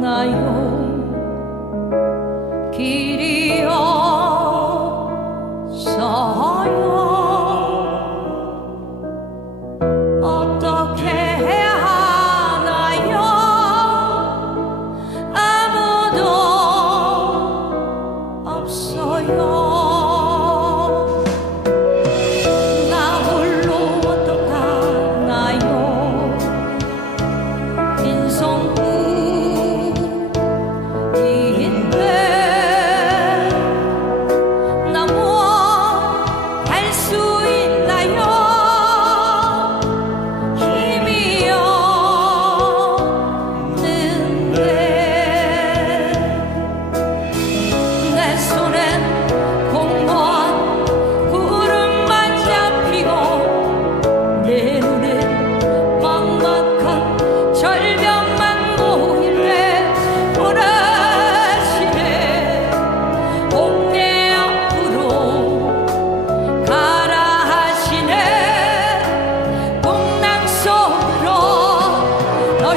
떠나요. 길이 없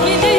Lord,